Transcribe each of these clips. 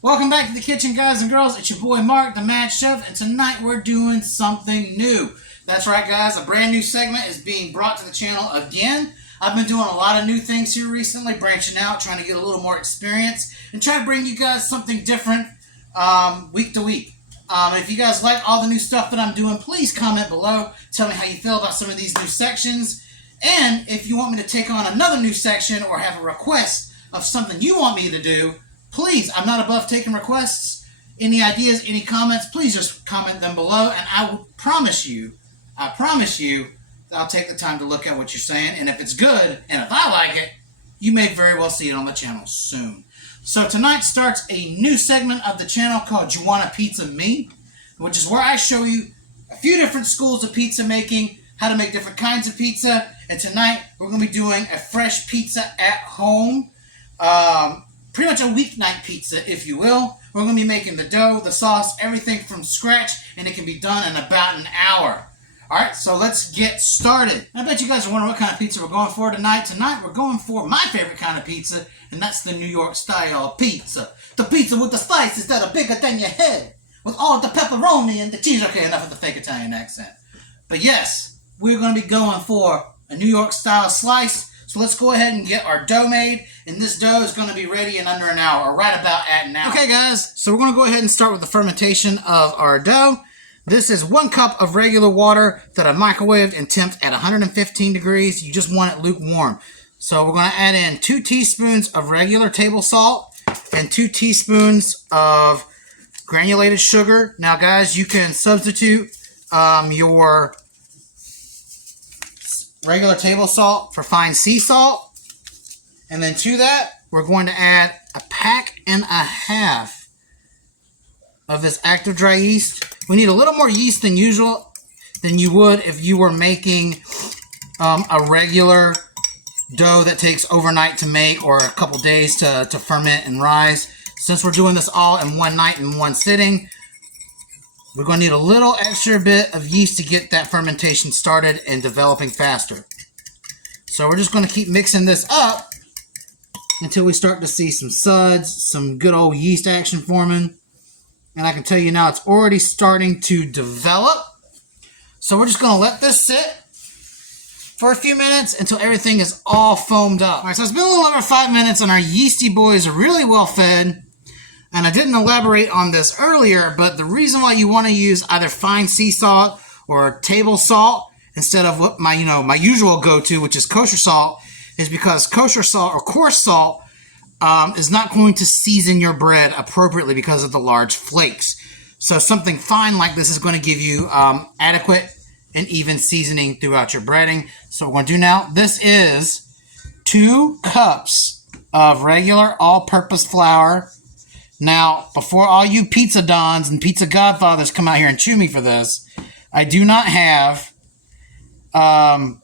Welcome back to the kitchen, guys and girls. It's your boy Mark, the Mad Chef, and tonight we're doing something new. That's right, guys. A brand new segment is being brought to the channel again. I've been doing a lot of new things here recently, branching out, trying to get a little more experience, and try to bring you guys something different week to week. If you guys like all the new stuff that I'm doing, please comment below. Tell me how you feel about some of these new sections. And if you want me to take on another new section or have a request of something you want me to do, please, I'm not above taking requests. Any ideas, any comments, please just comment them below, and I will promise you, I'll take the time to look at what you're saying, and if it's good, and if I like it, you may very well see it on the channel soon. So tonight starts a new segment of the channel called You Want a Pizza Me, which is where I show you a few different schools of pizza making, how to make different kinds of pizza, and tonight we're going to be doing a fresh pizza at home. Pretty much a weeknight pizza, if you will. We're going to be making the dough, the sauce, everything from scratch, and it can be done in about an hour. Alright, so let's get started. I bet you guys are wondering what kind of pizza we're going for tonight. Tonight we're going for my favorite kind of pizza, and that's the New York style pizza. The pizza with the slices that are bigger than your head, with all the pepperoni and the cheese. Okay, enough of the fake Italian accent. But yes, we're going to be going for a New York style slice. So let's go ahead and get our dough made, and this dough is going to be ready in under an hour, or right about at an hour. Okay, guys, so we're going to go ahead and start with the fermentation of our dough. This is 1 cup of regular water that I microwaved and temped at 115 degrees. You just want it lukewarm. So we're going to add in 2 teaspoons of regular table salt and 2 teaspoons of granulated sugar. Now, guys, you can substitute your regular table salt for fine sea salt. And then to that, we're going to add a pack and a half of this active dry yeast. We need a little more yeast than usual, than you would if you were making a regular dough that takes overnight to make or a couple days to ferment and rise. Since we're doing this all in one night in one sitting, we're going to need a little extra bit of yeast to get that fermentation started and developing faster. So we're just going to keep mixing this up until we start to see some suds, some good old yeast action forming. And I can tell you now it's already starting to develop. So we're just going to let this sit for a few minutes until everything is all foamed up. All right, so it's been a little over 5 minutes and our yeasty boys are really well fed. And I didn't elaborate on this earlier, but the reason why you want to use either fine sea salt or table salt instead of what my usual go-to, which is kosher salt, is because kosher salt or coarse salt is not going to season your bread appropriately because of the large flakes. So something fine like this is going to give you adequate and even seasoning throughout your breading. So what we're going to do now, this is 2 cups of regular all-purpose flour. Now, before all you pizza dons and pizza godfathers come out here and chew me for this, I do not have 00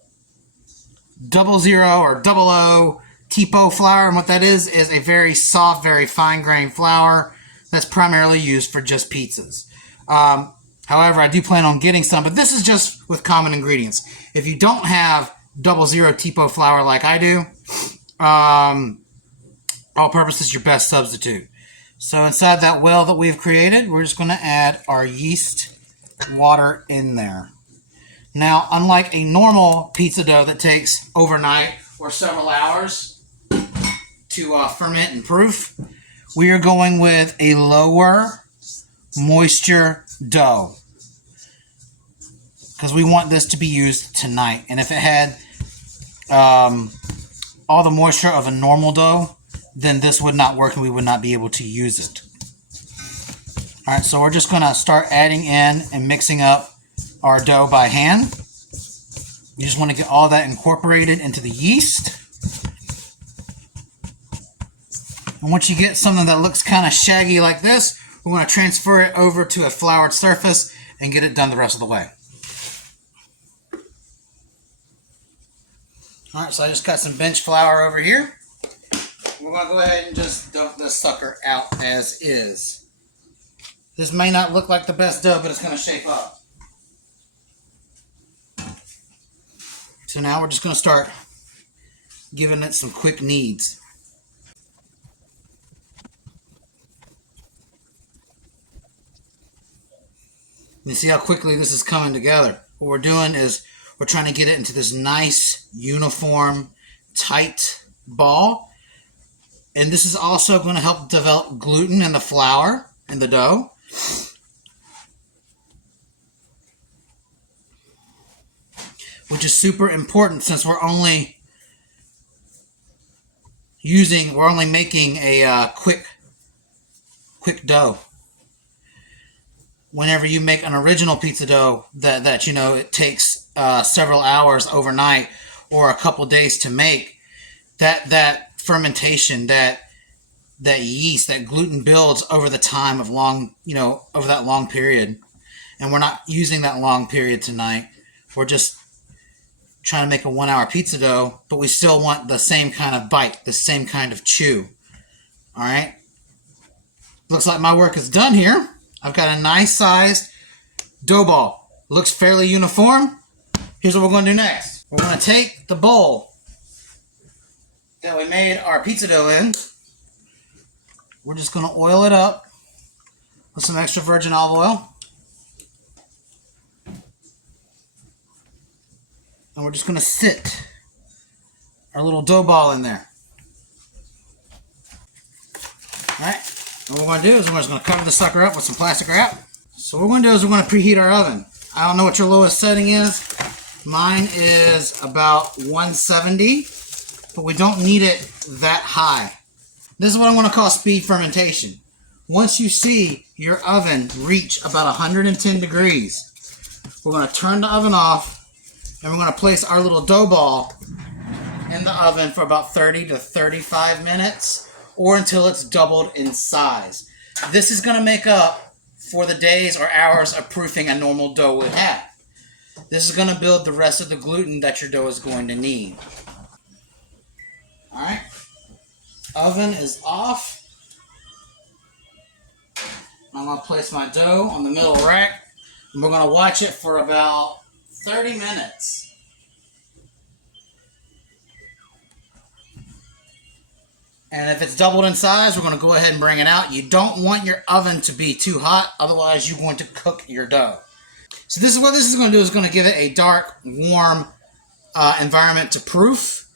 or 00 tipo flour, and what that is a very soft, very fine-grained flour that's primarily used for just pizzas. However, I do plan on getting some, but this is just with common ingredients. If you don't have 00 tipo flour like I do, all-purpose is your best substitute. So inside that well that we've created, we're just going to add our yeast water in there. Now, unlike a normal pizza dough that takes overnight or several hours to ferment and proof, we are going with a lower moisture dough because we want this to be used tonight. And if it had all the moisture of a normal dough, then this would not work and we would not be able to use it. Alright, so we're just going to start adding in and mixing up our dough by hand. You just want to get all that incorporated into the yeast. And once you get something that looks kind of shaggy like this, we're going to transfer it over to a floured surface and get it done the rest of the way. Alright, so I just got some bench flour over here. We're going to go ahead and just dump this sucker out as is. This may not look like the best dough, but it's going to shape up. So now we're just going to start giving it some quick kneads. You see how quickly this is coming together. What we're doing is we're trying to get it into this nice, uniform, tight ball. And this is also going to help develop gluten in the flour and the dough. Which is super important since we're only making a quick dough. Whenever you make an original pizza dough that you know it takes several hours overnight or a couple days to make, that fermentation, that yeast, that gluten builds over the time of over that long period. And we're not using that long period tonight. We're just trying to make a 1 hour pizza dough, but we still want the same kind of bite, the same kind of chew. All right. Looks like my work is done here. I've got a nice sized dough ball. Looks fairly uniform. Here's what we're going to do next. We're going to take the bowl that we made our pizza dough in. We're just going to oil it up with some extra virgin olive oil. And we're just going to sit our little dough ball in there. All right. And what we're going to do is we're just going to cover the sucker up with some plastic wrap. So what we're going to do is we're going to preheat our oven. I don't know what your lowest setting is. Mine is about 170, but we don't need it that high. This is what I'm going to call speed fermentation. Once you see your oven reach about 110 degrees, we're going to turn the oven off and we're going to place our little dough ball in the oven for about 30 to 35 minutes or until it's doubled in size. This is going to make up for the days or hours of proofing a normal dough would have. This is going to build the rest of the gluten that your dough is going to need. All right. Oven is off. I'm going to place my dough on the middle rack and we're going to watch it for about 30 minutes. And if it's doubled in size, we're going to go ahead and bring it out. You don't want your oven to be too hot, otherwise you're going to cook your dough. So this is what this is going to do, is going to give it a dark, warm environment to proof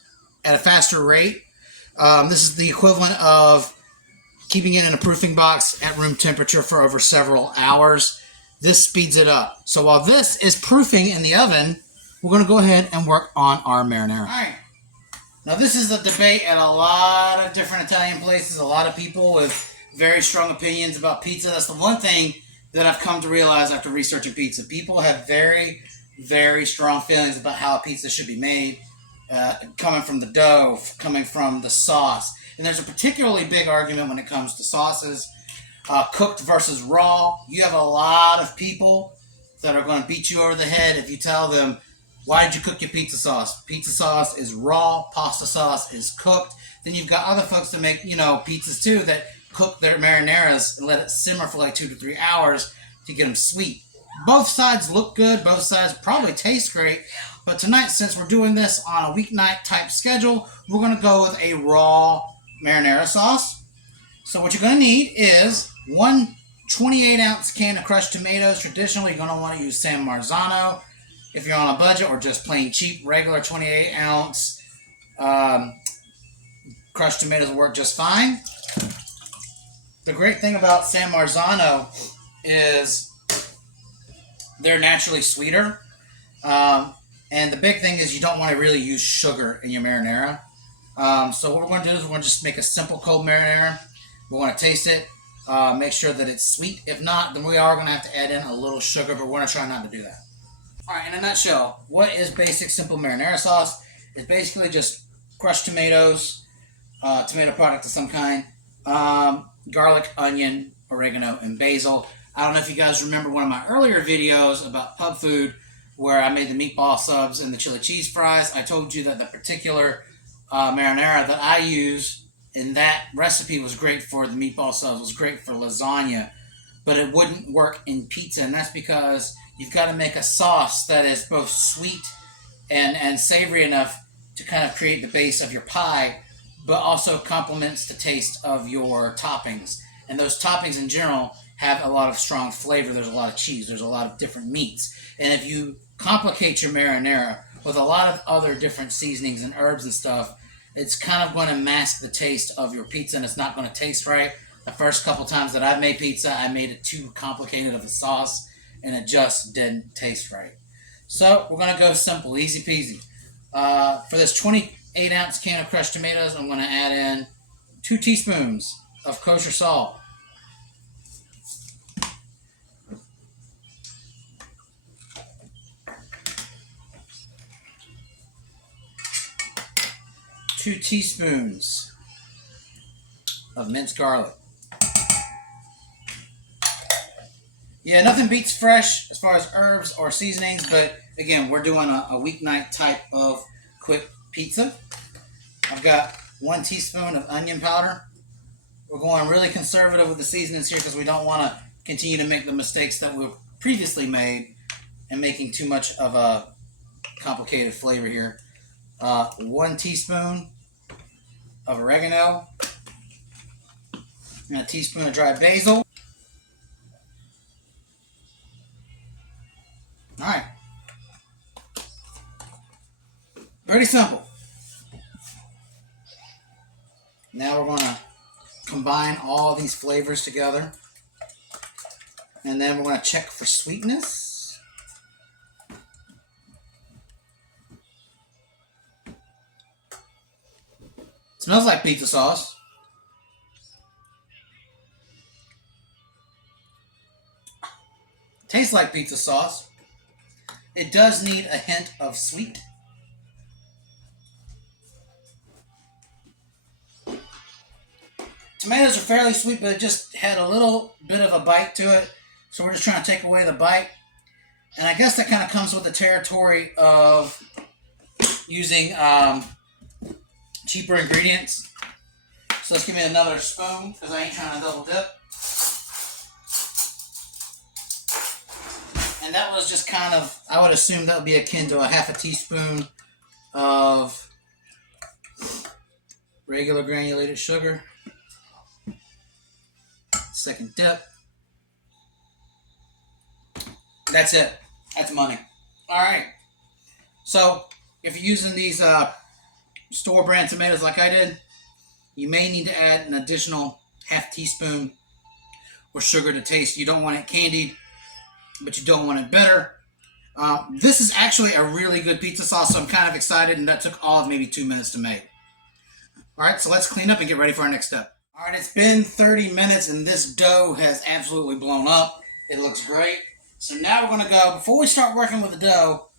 at a faster rate. This is the equivalent of keeping it in a proofing box at room temperature for over several hours. This speeds it up. So while this is proofing in the oven, we're going to go ahead and work on our marinara. All right. Now this is the debate at a lot of different Italian places. A lot of people with very strong opinions about pizza. That's the one thing that I've come to realize after researching pizza. People have very, very strong feelings about how a pizza should be made, coming from the dough, coming from the sauce. And there's a particularly big argument when it comes to sauces. Cooked versus raw. You have a lot of people that are going to beat you over the head if you tell them, why did you cook your pizza sauce? Pizza sauce is raw, pasta sauce is cooked. Then you've got other folks that make, pizzas too, that cook their marinaras and let it simmer for like 2 to 3 hours to get them sweet. Both sides look good, both sides probably taste great, but tonight, since we're doing this on a weeknight type schedule, we're going to go with a raw marinara sauce. So what you're going to need is one 28-ounce can of crushed tomatoes. Traditionally, you're going to want to use San Marzano. If you're on a budget, or just plain cheap, regular 28-ounce crushed tomatoes will work just fine. The great thing about San Marzano is they're naturally sweeter. And the big thing is you don't want to really use sugar in your marinara. So what we're going to do is we're going to just make a simple cold marinara. We're going to taste it, make sure that it's sweet. If not, then we are going to have to add in a little sugar, but we're going to try not to do that. All right, in a nutshell, what is basic simple marinara sauce? It's basically just crushed tomatoes, tomato product of some kind, garlic, onion, oregano, and basil. I don't know if you guys remember one of my earlier videos about pub food where I made the meatball subs and the chili cheese fries. I told you that the particular marinara that I use in that recipe was great for the meatball subs, was great for lasagna, but it wouldn't work in pizza, and that's because you've got to make a sauce that is both sweet and savory enough to kind of create the base of your pie, but also complements the taste of your toppings. And those toppings in general have a lot of strong flavor. There's a lot of cheese. There's a lot of different meats. And if you complicate your marinara with a lot of other different seasonings and herbs and stuff, it's kind of going to mask the taste of your pizza, and it's not going to taste right. The first couple times that I've made pizza, I made it too complicated of a sauce, and it just didn't taste right. So we're going to go simple, easy peasy. For this 28-ounce can of crushed tomatoes, I'm going to add in 2 teaspoons of kosher salt. 2 teaspoons of minced garlic. Yeah, nothing beats fresh as far as herbs or seasonings, but again, we're doing a weeknight type of quick pizza. I've got 1 teaspoon of onion powder. We're going really conservative with the seasonings here because we don't want to continue to make the mistakes that we previously made and making too much of a complicated flavor here. 1 teaspoon of oregano and a teaspoon of dry basil. All right. Pretty simple. Now we're going to combine all these flavors together. And then we're going to check for sweetness. Smells like pizza sauce. Tastes like pizza sauce. It does need a hint of sweet. Tomatoes are fairly sweet, but it just had a little bit of a bite to it. So we're just trying to take away the bite. And I guess that kind of comes with the territory of using cheaper ingredients. So let's give me another spoon because I ain't trying to double dip. And that was just kind of, I would assume that would be akin to a half a teaspoon of regular granulated sugar. Second dip. That's it. That's money. All right. So if you're using these store brand tomatoes like I did, you may need to add an additional half teaspoon of sugar to taste. You don't want it candied, but you don't want it bitter. This is actually a really good pizza sauce, so I'm kind of excited, and that took all of maybe 2 minutes to make. All right, so let's clean up and get ready for our next step. All right, it's been 30 minutes, and this dough has absolutely blown up. It looks great. So now we're going to go, before we start working with the dough,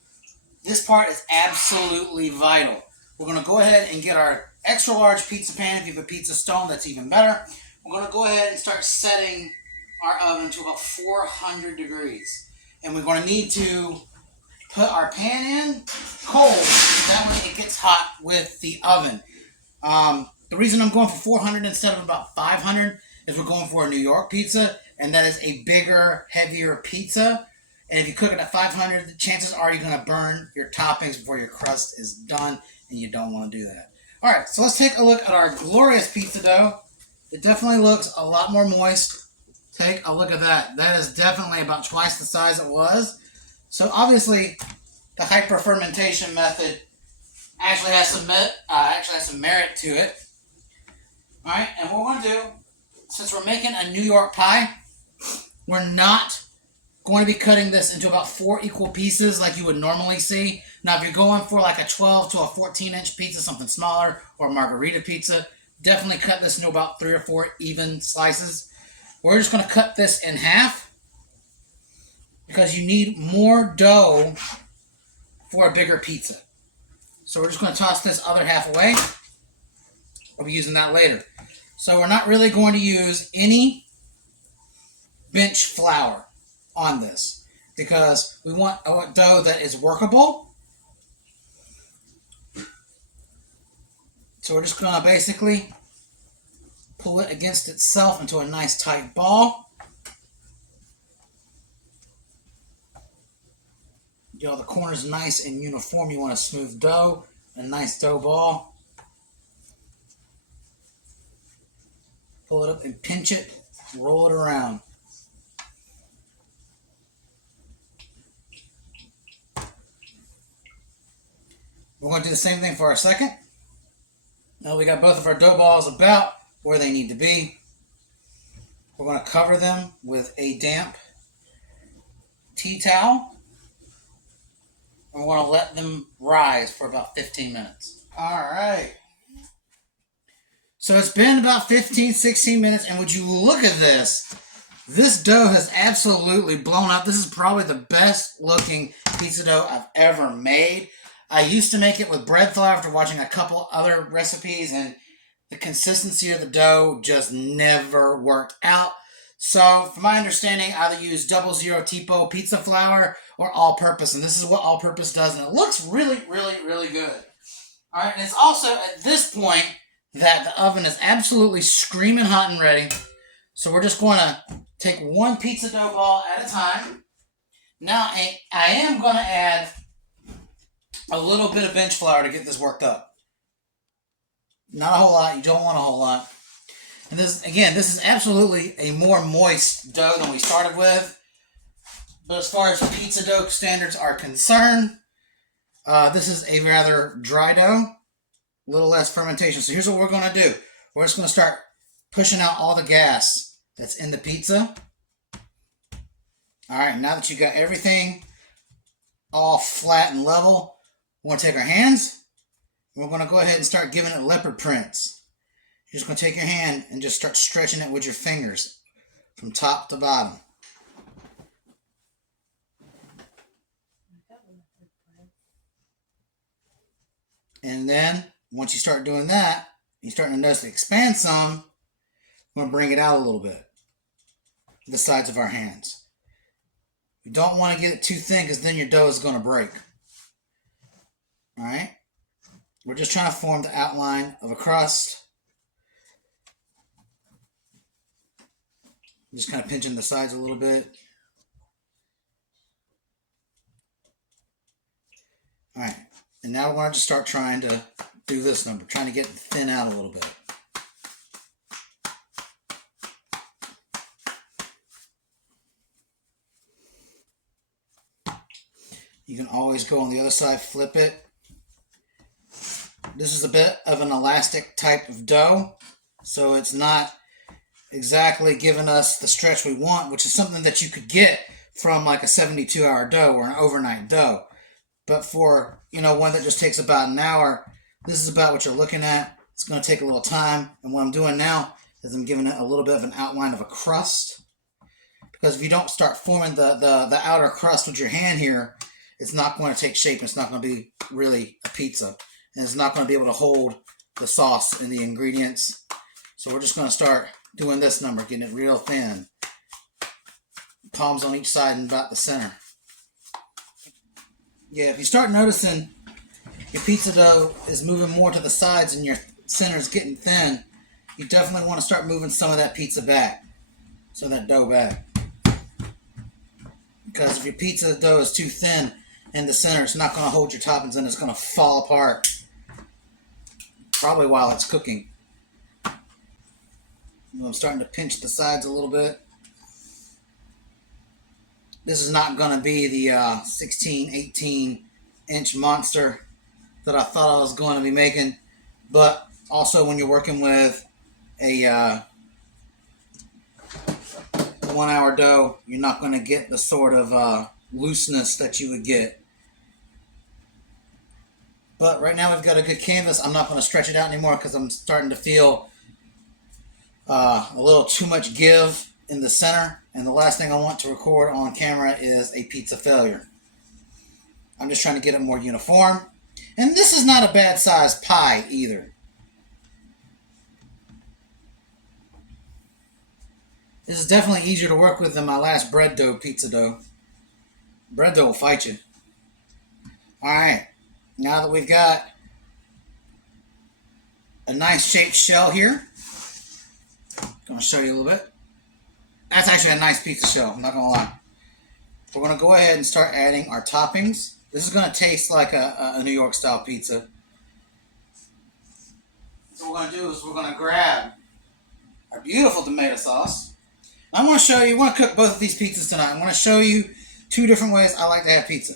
this part is absolutely vital. We're going to go ahead and get our extra large pizza pan. If you have a pizza stone, that's even better. We're going to go ahead and start setting our oven to about 400 degrees. And we're going to need to put our pan in cold. That way it gets hot with the oven. The reason I'm going for 400 instead of about 500 is we're going for a New York pizza, and that is a bigger, heavier pizza. And if you cook it at 500, the chances are you're going to burn your toppings before your crust is done, and you don't want to do that. All right, so let's take a look at our glorious pizza dough. It definitely looks a lot more moist. Take a look at that. That is definitely about twice the size it was. So obviously, the hyper-fermentation method actually has some merit to it. All right, and what we're going to do, since we're making a New York pie, we're not going to be cutting this into about 4 equal pieces like you would normally see. Now, if you're going for like a 12 to a 14-inch pizza, something smaller, or a margarita pizza, definitely cut this into about 3 or 4 even slices. We're just going to cut this in half because you need more dough for a bigger pizza. So we're just going to toss this other half away. We'll be using that later. So we're not really going to use any bench flour on this because we want a dough that is workable. So we're just going to basically pull it against itself into a nice tight ball. Get all the corners nice and uniform. You want a smooth dough, a nice dough ball. Pull it up and pinch it, roll it around. We're going to do the same thing for our second. Now we got both of our dough balls about where they need to be. We're going to cover them with a damp tea towel. And we're going to let them rise for about 15 minutes. All right. So it's been about 15, 16 minutes, and would you look at this? This dough has absolutely blown up. This is probably the best looking pizza dough I've ever made. I used to make it with bread flour after watching a couple other recipes, and the consistency of the dough just never worked out. So, from my understanding, either use 00 tipo pizza flour or all-purpose, and this is what all-purpose does, and it looks really, really, really good. All right, and it's also at this point that the oven is absolutely screaming hot and ready. So we're just going to take one pizza dough ball at a time. Now, I am going to add a little bit of bench flour to get this worked up. Not a whole lot. You don't want a whole lot. And this, again, this is absolutely a more moist dough than we started with. But as far as pizza dough standards are concerned, this is a rather dry dough. A little less fermentation. So here's what we're going to do. We're just going to start pushing out all the gas that's in the pizza. All right, now that you got everything all flat and level, we're going to take our hands. We're going to go ahead and start giving it leopard prints. You're just going to take your hand and just start stretching it with your fingers from top to bottom. And then, once you start doing that, you're starting to notice it expand some. We're going to bring it out a little bit. The sides of our hands. You don't want to get it too thin because then your dough is going to break. Alright? We're just trying to form the outline of a crust. Just kind of pinching the sides a little bit. Alright. And now we're going to just start trying to do this number. Trying to get it thin out a little bit. You can always go on the other side, flip it. This is a bit of an elastic type of dough, so it's not exactly giving us the stretch we want, which is something that you could get from like a 72-hour dough or an overnight dough. But for, one that just takes about an hour, this is about what you're looking at. It's going to take a little time, and what I'm doing now is I'm giving it a little bit of an outline of a crust. Because if you don't start forming the outer crust with your hand here, it's not going to take shape. It's not going to be really a pizza. And it's not going to be able to hold the sauce and the ingredients. So we're just going to start doing this number, getting it real thin. Palms on each side and about the center. Yeah, if you start noticing your pizza dough is moving more to the sides and your center is getting thin, you definitely want to start moving some of that pizza back. Some of that dough back. Because if your pizza dough is too thin in the center, it's not going to hold your toppings and it's going to fall apart. Probably while it's cooking. I'm starting to pinch the sides a little bit. This is not going to be the 16, 18 inch monster that I thought I was going to be making. But also when you're working with a 1 hour dough, you're not going to get the sort of looseness that you would get. But right now we've got a good canvas. I'm not going to stretch it out anymore because I'm starting to feel a little too much give in the center. And the last thing I want to record on camera is a pizza failure. I'm just trying to get it more uniform. And this is not a bad size pie either. This is definitely easier to work with than my last bread dough pizza dough. Bread dough will fight you. Alright, now that we've got a nice shaped shell here, I'm going to show you a little bit. That's actually a nice pizza shell, I'm not going to lie. We're going to go ahead and start adding our toppings. This is going to taste like a New York style pizza. So what we're going to do is we're going to grab our beautiful tomato sauce. I want to show you, I want to cook both of these pizzas tonight. I want to show you two different ways I like to have pizza.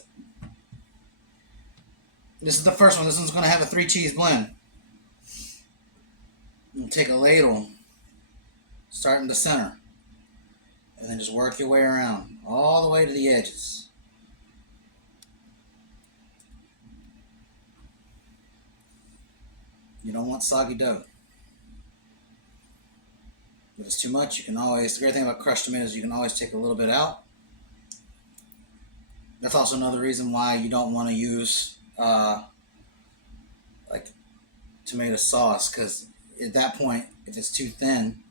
This is the first one. This one's going to have a 3-cheese blend. You take a ladle, start in the center, and then just work your way around all the way to the edges. You don't want soggy dough. If it's too much, you can always, the great thing about crushed tomatoes is you can always take a little bit out. That's also another reason why you don't want to use like tomato sauce, because at that point, if it's too thin,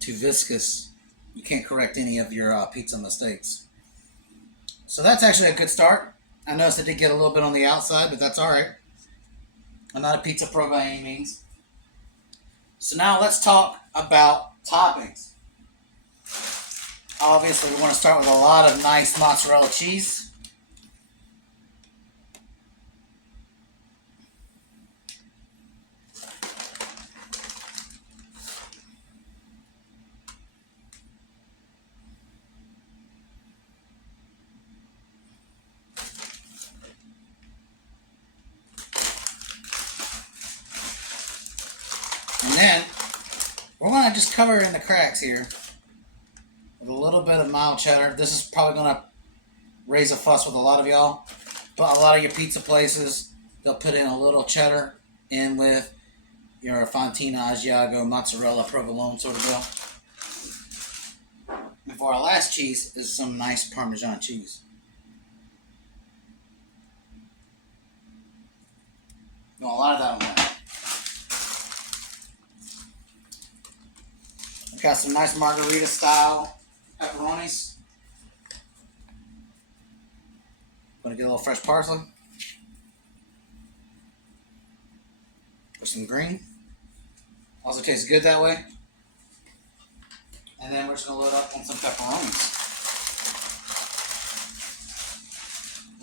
too viscous, you can't correct any of your pizza mistakes. So that's actually a good start. I noticed I did get a little bit on the outside, but that's all right. I'm not a pizza pro by any means. So now let's talk about toppings. Obviously, we want to start with a lot of nice mozzarella cheese. And then we're going to just cover in the cracks here with a little bit of mild cheddar. This is probably going to raise a fuss with a lot of y'all, but a lot of your pizza places, they'll put in a little cheddar in with your Fontina, Asiago, mozzarella, provolone sort of deal. And for our last cheese is some nice Parmesan cheese. Got a lot of that on there. I've got some nice margarita style pepperonis. Gonna get a little fresh parsley. With some green. Also tastes good that way. And then we're just gonna load up on some pepperonis.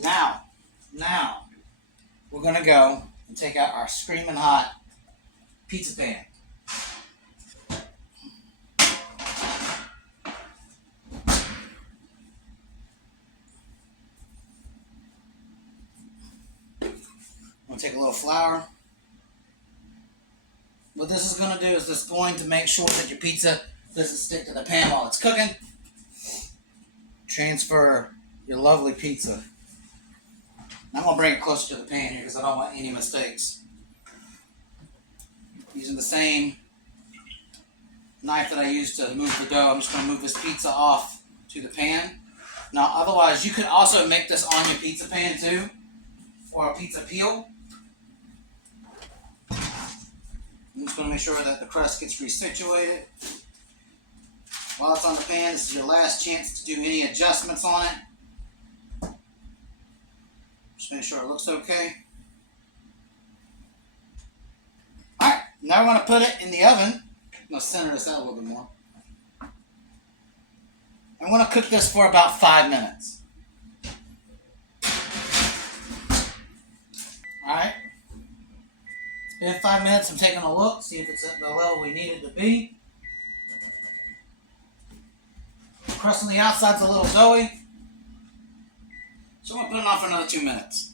Now, we're gonna go and take out our screaming hot pizza pan. Take a little flour. What this is going to do is this is going to make sure that your pizza doesn't stick to the pan while it's cooking. Transfer your lovely pizza. I'm going to bring it closer to the pan here because I don't want any mistakes. Using the same knife that I used to move the dough, I'm just going to move this pizza off to the pan. Now, otherwise, you could also make this on your pizza pan too, or a pizza peel. I'm just going to make sure that the crust gets resituated. While it's on the pan, this is your last chance to do any adjustments on it. Just make sure it looks okay. Alright, now we're going to put it in the oven. I'm going to center this out a little bit more. I'm going to cook this for about 5 minutes. Alright. It's been 5 minutes. I'm taking a look, see if it's at the level we need it to be. The crust on the outside's a little doughy. So I'm going to put it on for another 2 minutes.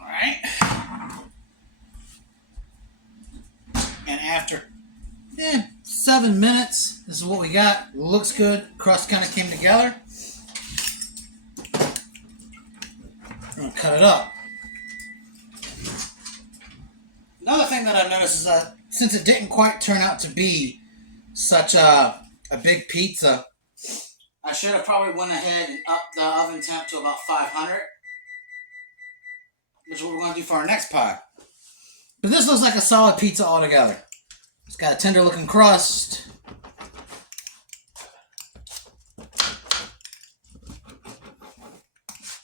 Alright. And after 7 minutes, this is what we got. Looks good. Crust kind of came together. I'm going to cut it up. Another thing that I've noticed is that since it didn't quite turn out to be such a big pizza, I should have probably went ahead and upped the oven temp to about 500, which is what we're going to do for our next pie. But this looks like a solid pizza altogether. It's got a tender looking crust.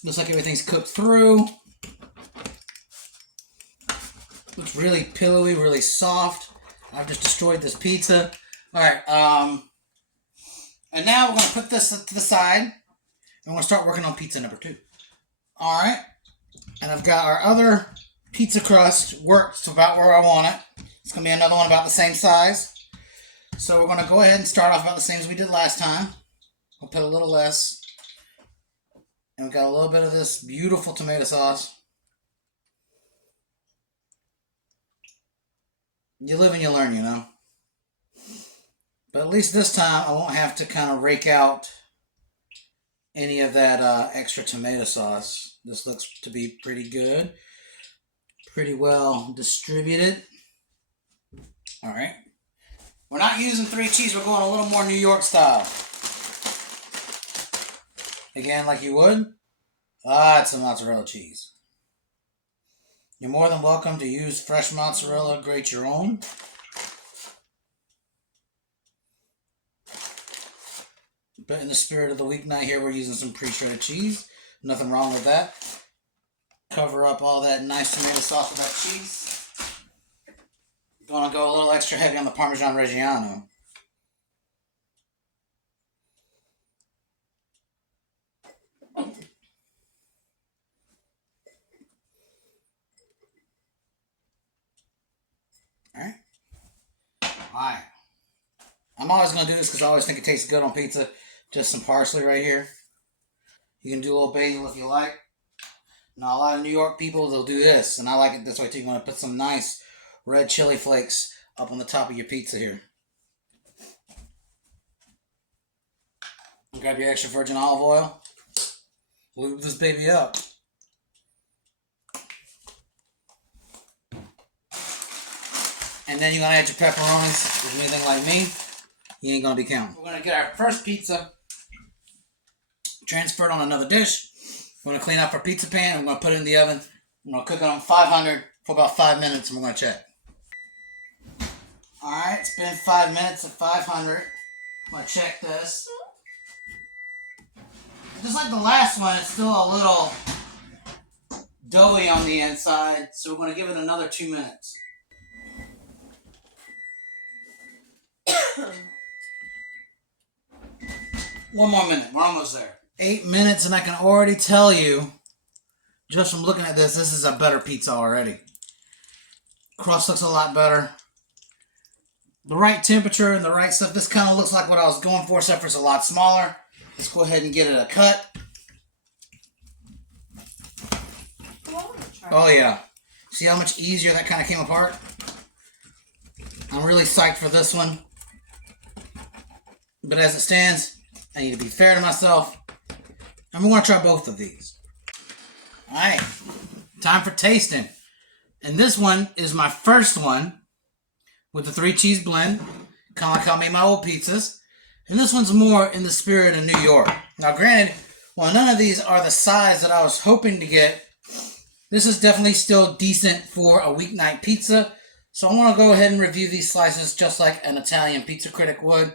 Looks like everything's cooked through. Looks really pillowy, really soft. I've just destroyed this pizza. Alright, and now we're going to put this to the side. And we're going to start working on pizza number 2. Alright, and I've got our other pizza crust works to about where I want it. It's going to be another one about the same size. So we're going to go ahead and start off about the same as we did last time. We'll put a little less. And we've got a little bit of this beautiful tomato sauce. You live and you learn, you know. But at least this time I won't have to kind of rake out any of that extra tomato sauce. This looks to be pretty good. Pretty well distributed. Alright. We're not using 3 cheese. We're going a little more New York style. Again, like you would. Lots of mozzarella cheese. You're more than welcome to use fresh mozzarella, grate your own. But in the spirit of the weeknight here, we're using some pre-shredded cheese. Nothing wrong with that. Cover up all that nice tomato sauce with that cheese. Gonna go a little extra heavy on the Parmesan Reggiano. Alright. I'm always going to do this because I always think it tastes good on pizza. Just some parsley right here. You can do a little basil if you like. Now, a lot of New York people, they'll do this. And I like it this way too. You want to put some nice red chili flakes up on the top of your pizza here. Grab your extra virgin olive oil. Lube this baby up. And then you're going to add your pepperonis. If you're anything like me, you ain't going to be counting. We're going to get our first pizza transferred on another dish. We're going to clean up our pizza pan. I'm going to put it in the oven. I'm going to cook it on 500 for about 5 minutes, and we're going to check. Alright, it's been 5 minutes at 500. I'm going to check this. Just like the last one, it's still a little doughy on the inside, so we're going to give it another 2 minutes. One more minute. We're almost there. 8 minutes, and I can already tell you, just from looking at this, this is a better pizza already. Crust looks a lot better. The right temperature and the right stuff. This kind of looks like what I was going for, except for it's a lot smaller. Let's go ahead and get it a cut. Oh, yeah. See how much easier that kind of came apart? I'm really psyched for this one. But as it stands, I need to be fair to myself. I'm going to try both of these. Alright, time for tasting. And this one is my first one with the 3 cheese blend. Kind of like how I made my old pizzas. And this one's more in the spirit of New York. Now granted, while none of these are the size that I was hoping to get, this is definitely still decent for a weeknight pizza. So I want to go ahead and review these slices just like an Italian pizza critic would.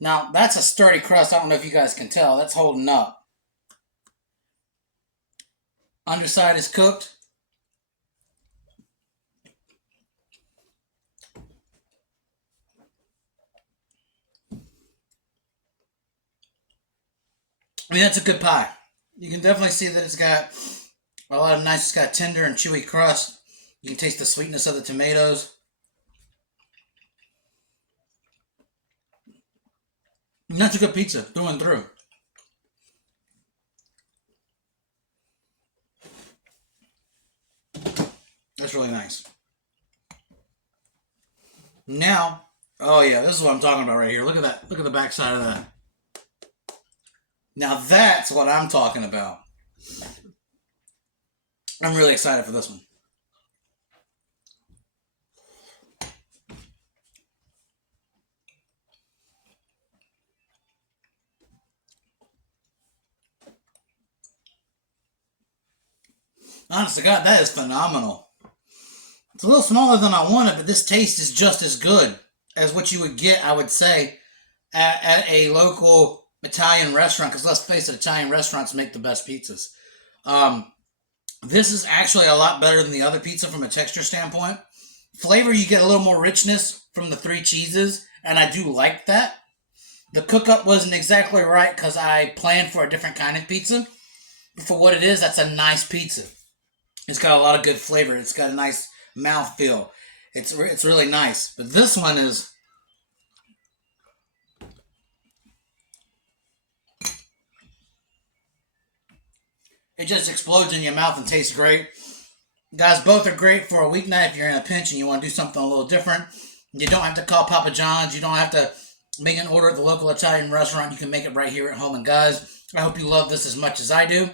Now, that's a sturdy crust. I don't know if you guys can tell. That's holding up. Underside is cooked. I mean, that's a good pie. You can definitely see that it's got a lot of nice, it's got tender and chewy crust. You can taste the sweetness of the tomatoes. And that's a good pizza, through and through. That's really nice. Now, oh yeah, this is what I'm talking about right here. Look at that. Look at the back side of that. Now that's what I'm talking about. I'm really excited for this one. Honest to God, that is phenomenal. It's a little smaller than I wanted, but this taste is just as good as what you would get, I would say, at a local Italian restaurant. Because let's face it, Italian restaurants make the best pizzas. This is actually a lot better than the other pizza from a texture standpoint. Flavor, you get a little more richness from the 3 cheeses, and I do like that. The cook-up wasn't exactly right because I planned for a different kind of pizza. But for what it is, that's a nice pizza. It's got a lot of good flavor. It's got a nice mouth feel. It's really nice. But this one is, it just explodes in your mouth and tastes great. Guys, both are great for a weeknight if you're in a pinch and you want to do something a little different. You don't have to call Papa John's. You don't have to make an order at the local Italian restaurant. You can make it right here at home. And guys, I hope you love this as much as I do.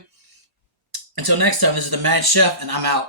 Until next time, this is the Mad Chef, and I'm out.